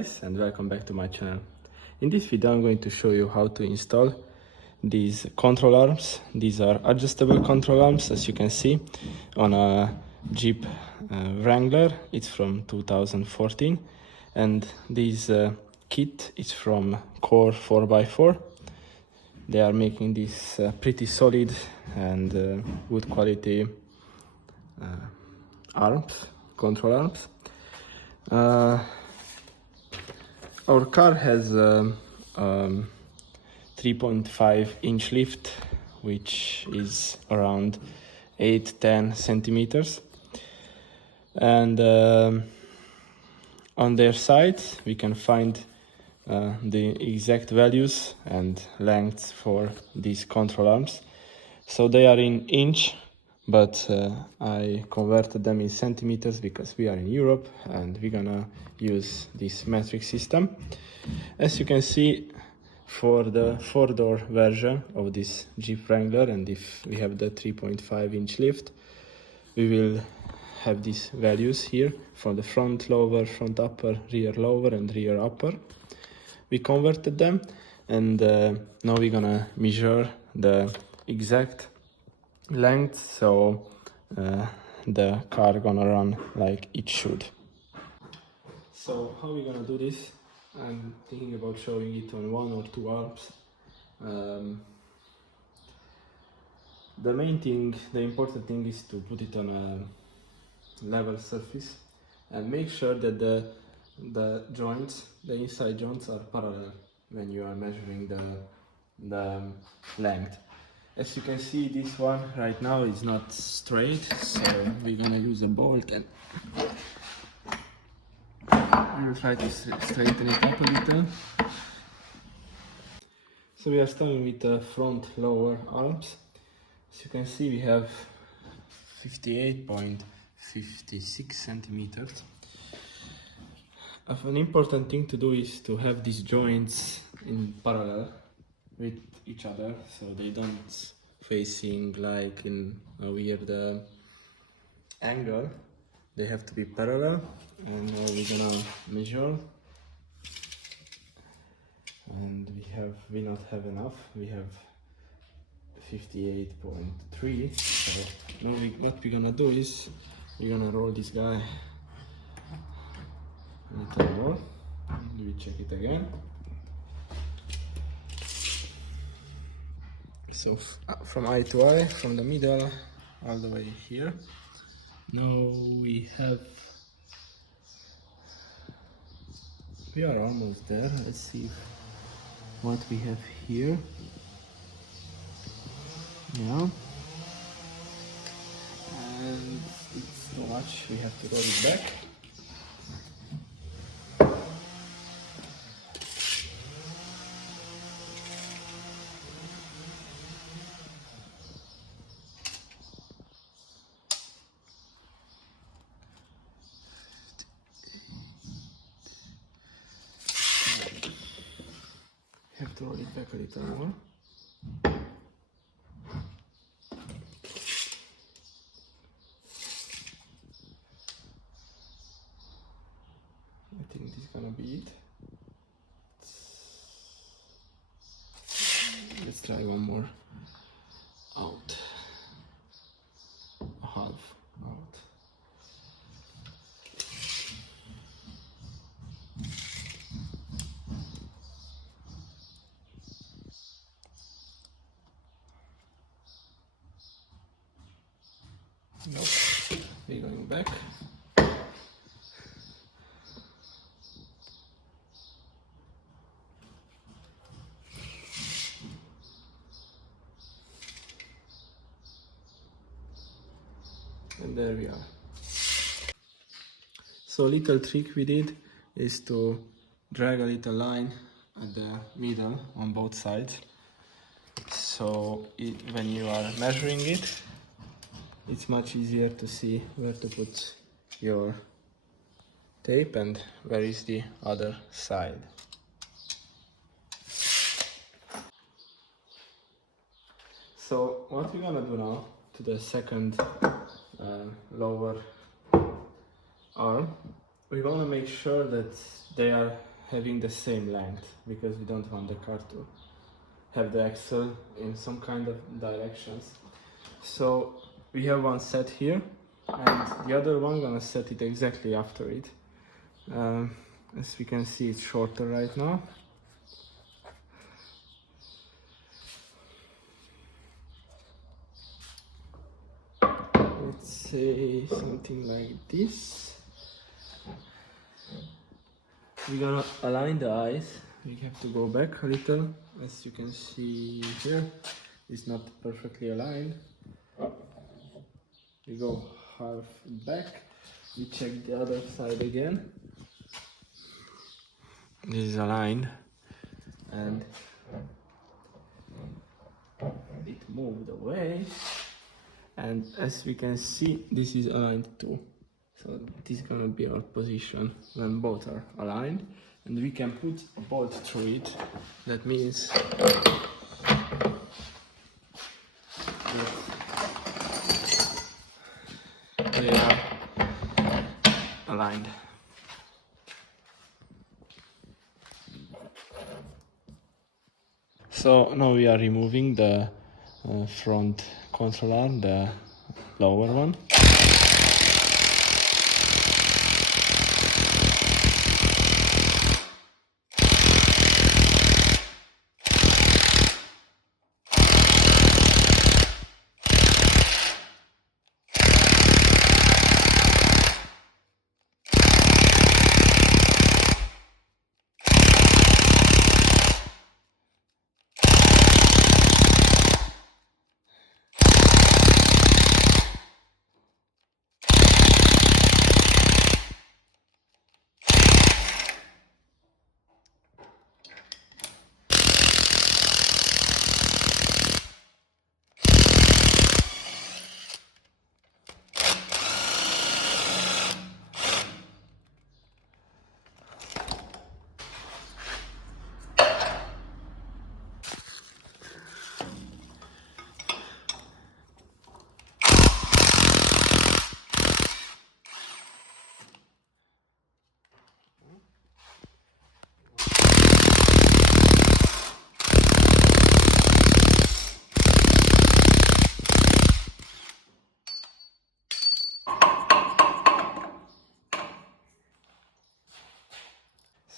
guys, and welcome back to my channel. In this video I'm going to show you how to install these control arms. These are adjustable control arms, as you can see, on a Jeep Wrangler. It's from 2014, and this kit is from Core 4x4. They are making these pretty solid and good quality control arms. Our car has a 3.5 inch lift, which is around 8-10 centimeters, and on their side we can find the exact values and lengths for these control arms. So they are in inch, but I converted them in centimeters because we are in Europe and we're gonna use this metric system. As you can see, for the 4-door version of this Jeep Wrangler, and if we have the 3.5 inch lift, we will have these values here for the front lower, front upper, rear lower and rear upper. We converted them, and now we're gonna measure the exact length, so the car gonna run like it should. So how we gonna do this? I'm thinking about showing it on 1 or 2 arms. The main thing, the important thing, is to put it on a level surface and make sure that the joints, the inside joints, are parallel when you are measuring the length. As you can see, this one right now is not straight, so we're gonna use a bolt and we'll try to straighten it up a little. So we are starting with the front lower arms. As you can see, we have 58.56 centimeters. An important thing to do is to have these joints in parallel with each other, so they don't facing like in a weird angle. They have to be parallel, and now we're gonna measure, and we not have enough. We have 58.3. So now what we're gonna do is we're gonna roll this guy a little more, and we check it again. So from eye to eye, from the middle all the way here. Now we are almost there. Let's see what we have here. Yeah, and it's too much. We have to roll it back. Have to roll it back a little more. I think this is gonna be it. Let's try one more. Out. A half out. Nope. We're going back. And there we are. So a little trick we did is to drag a little line at the middle on both sides. So when you are measuring it, it's much easier to see where to put your tape and where is the other side. So what we're gonna do now to the second lower arm, we want to make sure that they are having the same length, because we don't want the car to have the axle in some kind of directions. So we have one set here, and the other one gonna set it exactly after it. As we can see, it's shorter right now. Let's say something like this. We're gonna align the eyes. We have to go back a little. As you can see here, it's not perfectly aligned. We go half back. We check the other side again. This is aligned, and it moved away. And as we can see, this is aligned too. So this is gonna be our position when both are aligned, and we can put a bolt through it. That means that they are aligned. So now we are removing the front control arm, the lower one.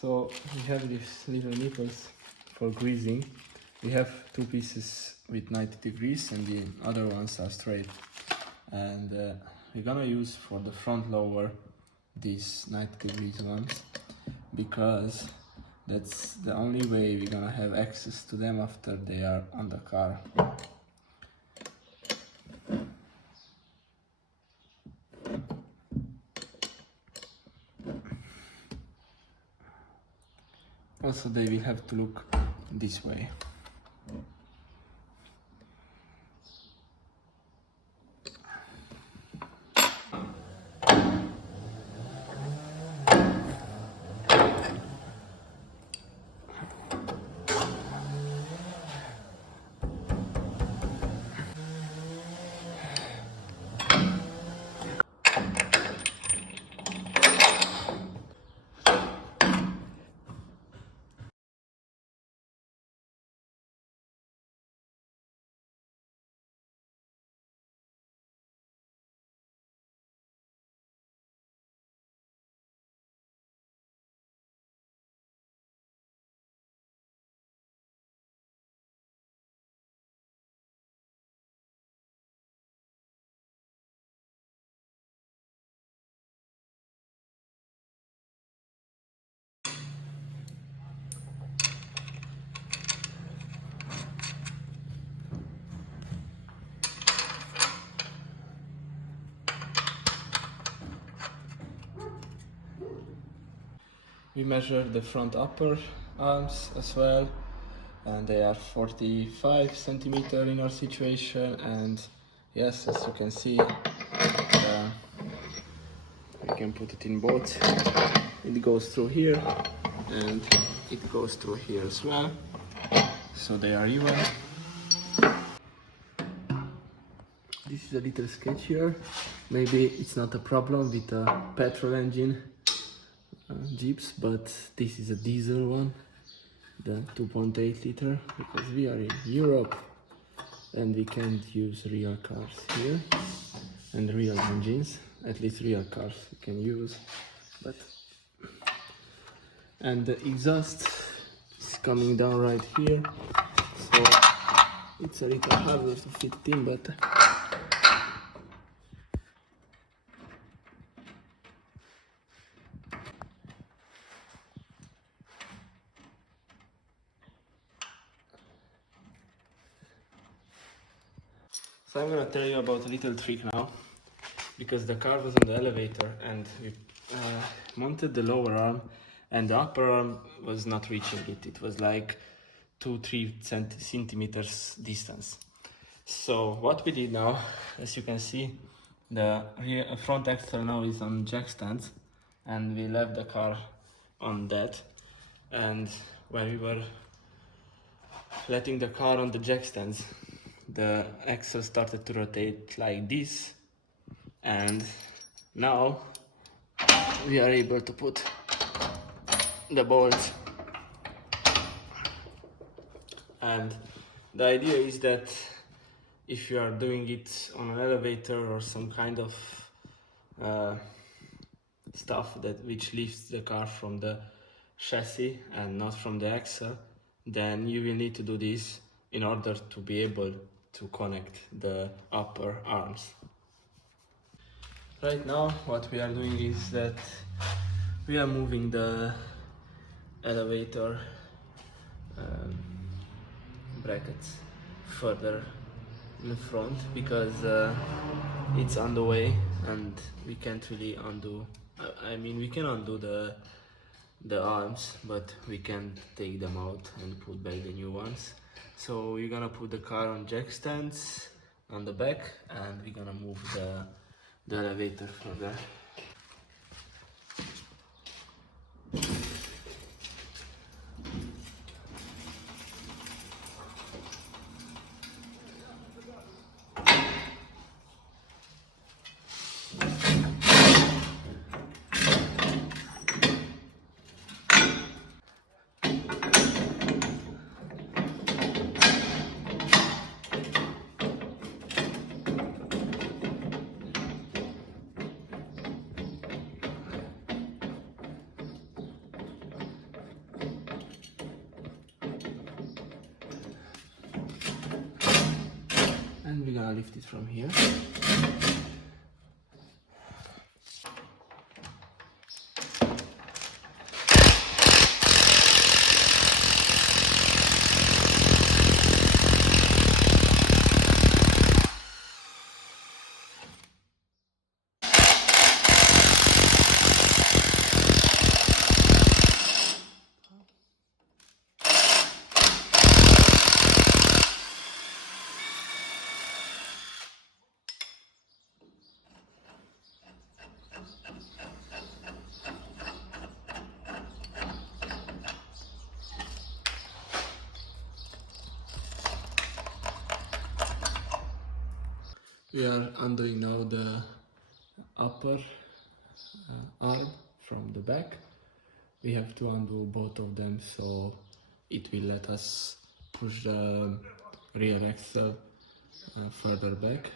So we have these little nipples for greasing. We have two pieces with 90 degrees and the other ones are straight. And we're gonna use for the front lower these 90 degrees ones, because that's the only way we're gonna have access to them after they are on the car. Also, they will have to look this way. We measure the front upper arms as well, and they are 45 centimeter in our situation. And yes, as you can see, we can put it in both. It goes through here and it goes through here as well, so they are even. This is a little sketchier. Maybe it's not a problem with a petrol engine, Jeeps, but this is a diesel one, the 2.8 liter, because we are in Europe and we can't use real cars here and real engines. At least real cars we can use, but and the exhaust is coming down right here, so it's a little harder to fit it in, but so I'm gonna tell you about a little trick now, because the car was on the elevator and we mounted the lower arm and the upper arm was not reaching it. It was like 2-3 centimeters distance. So what we did now, as you can see, the front axle now is on jack stands and we left the car on that, and when we were letting the car on the jack stands, the axle started to rotate like this, and now we are able to put the bolts. And the idea is that if you are doing it on an elevator or some kind of stuff that which lifts the car from the chassis and not from the axle, then you will need to do this in order to be able to connect the upper arms. Right now what we are doing is that we are moving the elevator brackets further in the front, because it's on the way and we can't really undo. I mean, we can undo the arms, but we can take them out and put back the new ones. So we're gonna put the car on jack stands on the back and we're gonna move the elevator further. And we're gonna lift it from here. We are undoing now the upper arm from the back. We have to undo both of them, so it will let us push the rear axle further back.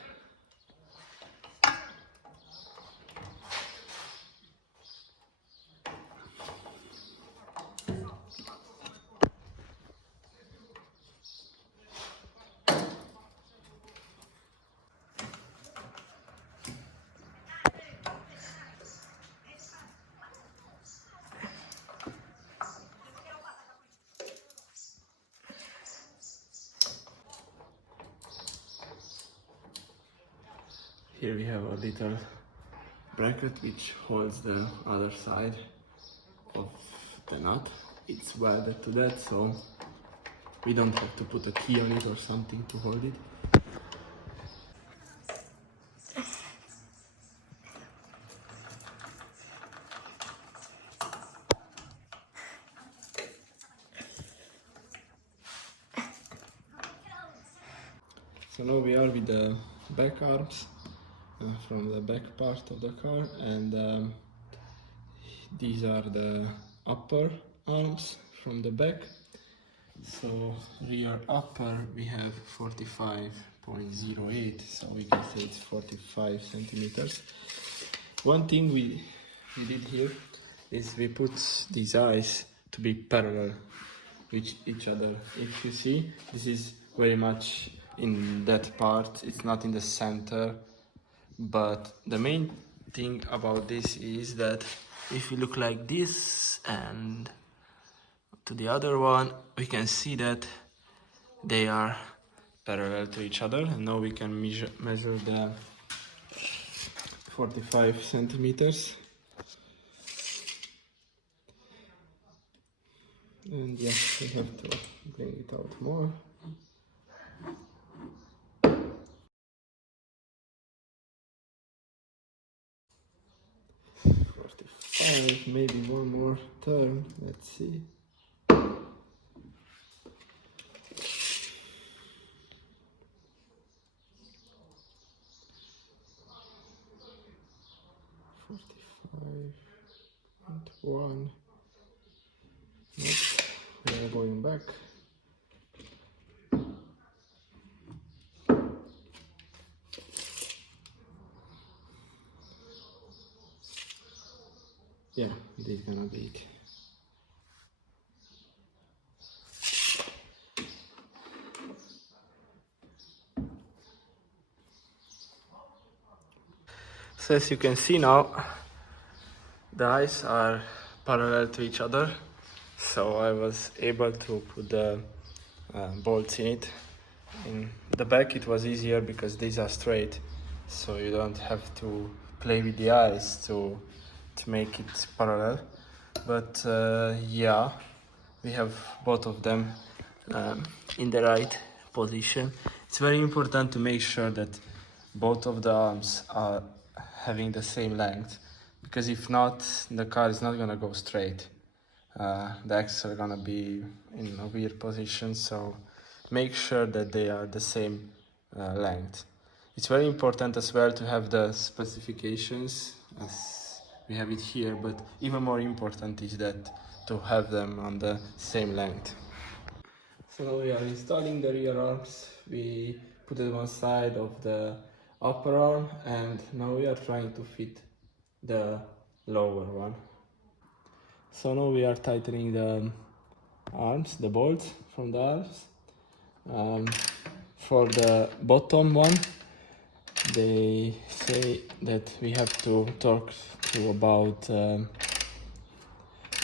Here we have a little bracket which holds the other side of the nut. It's welded to that, so we don't have to put a key on it or something to hold it. So now we are with the back arms from the back part of the car, and these are the upper arms from the back. So rear upper we have 45.08, so we can say it's 45 centimeters. One thing we did here is we put these eyes to be parallel with each other. If you see, this is very much in that part, it's not in the center, but the main thing about this is that if you look like this and to the other one, we can see that they are parallel to each other, and now we can measure the 45 centimeters. And yes, we have to bring it out more. 45, maybe one more turn, let's see. 45.1. Nope. We are going back. Yeah, this is gonna be it. So as you can see now, the eyes are parallel to each other. So I was able to put the bolts in it. In the back it was easier because these are straight, so you don't have to play with the eyes to make it parallel. But yeah, we have both of them in the right position. It's very important to make sure that both of the arms are having the same length, because if not, the car is not gonna go straight. The axles are gonna be in a weird position, so make sure that they are the same length. It's very important as well to have the specifications as we have it here, but even more important is that to have them on the same length. So now we are installing the rear arms. We put it on side of the upper arm, and now we are trying to fit the lower one. So now we are tightening the arms, the bolts from the arms. For the bottom one, they say that we have to torque to about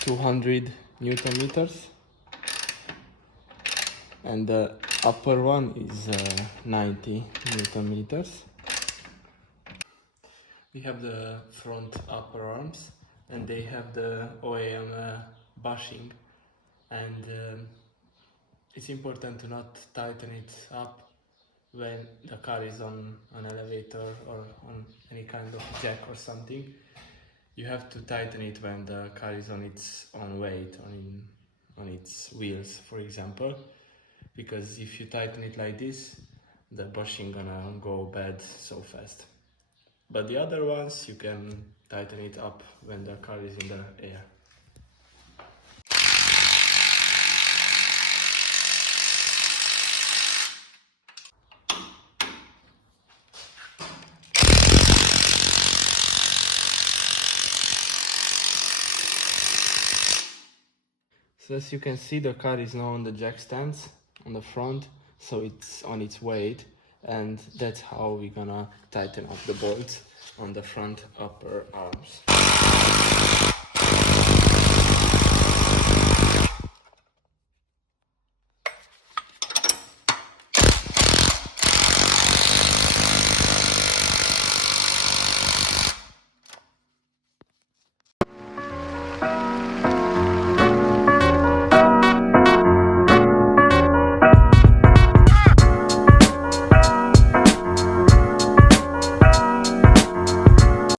200 Newton meters, and the upper one is 90 Newton meters. We have the front upper arms, and they have the OEM bushing, and it's important to not tighten it up when the car is on an elevator or on any kind of jack or something. You have to tighten it when the car is on its own weight, on its wheels, for example, because if you tighten it like this, the bushing gonna go bad so fast. But the other ones, you can tighten it up when the car is in the air. So as you can see, the car is now on the jack stands on the front, so it's on its weight, and that's how we're gonna tighten up the bolts on the front upper arms.